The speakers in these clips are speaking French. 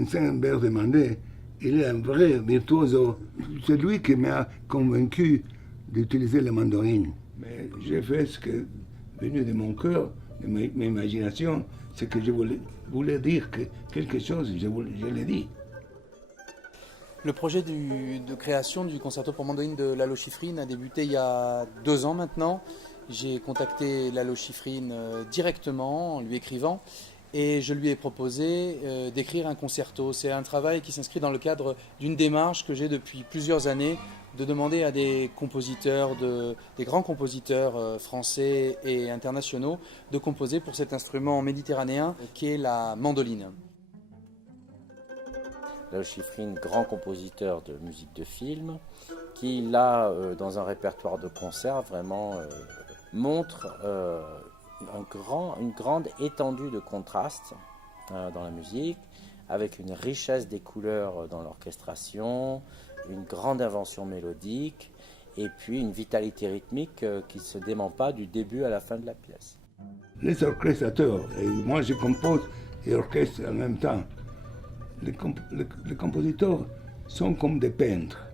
Vincent Berdemandé, il est un vrai virtuoso. C'est lui qui m'a convaincu d'utiliser la mandoline. Mais j'ai fait ce qui est venu de mon cœur, de ma imagination, ce que je voulais dire quelque chose, je l'ai dit. Le projet de création du concerto pour mandoline de Lalo Schifrin a débuté il y a 2 ans maintenant. J'ai contacté Lalo Schifrin directement en lui écrivant et je lui ai proposé d'écrire un concerto. C'est un travail qui s'inscrit dans le cadre d'une démarche que j'ai depuis plusieurs années de demander à des compositeurs, des grands compositeurs français et internationaux de composer pour cet instrument méditerranéen qui est la mandoline. Lalo Schifrin, grand compositeur de musique de film, qui là, dans un répertoire de concert, vraiment montre une grande étendue de contrastes dans la musique, avec une richesse des couleurs dans l'orchestration, une grande invention mélodique, et puis une vitalité rythmique qui ne se dément pas du début à la fin de la pièce. Les orchestrateurs, et moi je compose et orchestre en même temps, les compositeurs sont comme des peintres.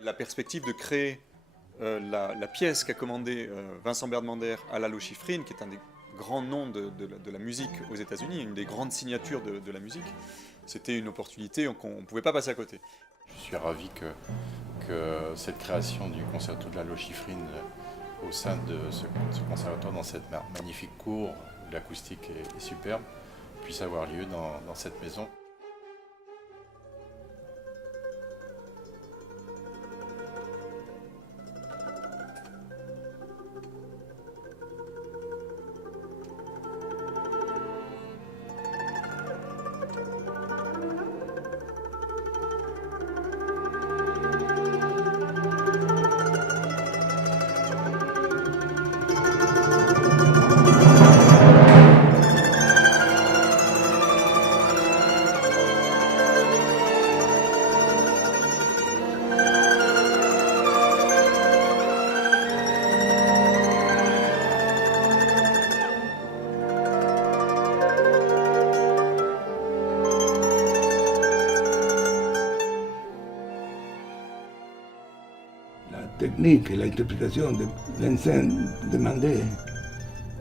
La perspective de créer la pièce qu'a commandée Vincent Berdemander à Lalo Schifrin, qui est un des grands noms de la musique aux États-Unis, une des grandes signatures de la musique, c'était une opportunité qu'on ne pouvait pas passer à côté. Je suis ravi que cette création du concerto de Lalo Schifrin au sein de ce conservatoire, dans cette magnifique cour où l'acoustique est superbe, puisse avoir lieu dans cette maison. La technique et l'interprétation de Vincent Berdemandé,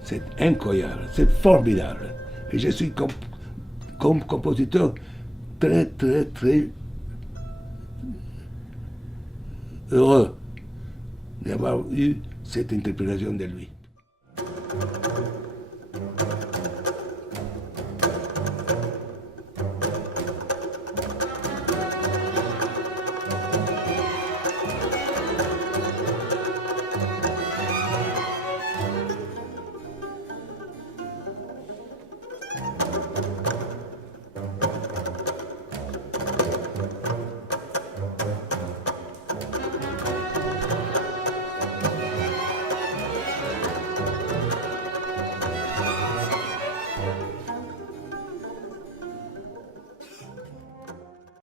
c'est incroyable, c'est formidable. Et je suis comme compositeur très heureux d'avoir eu cette interprétation de lui.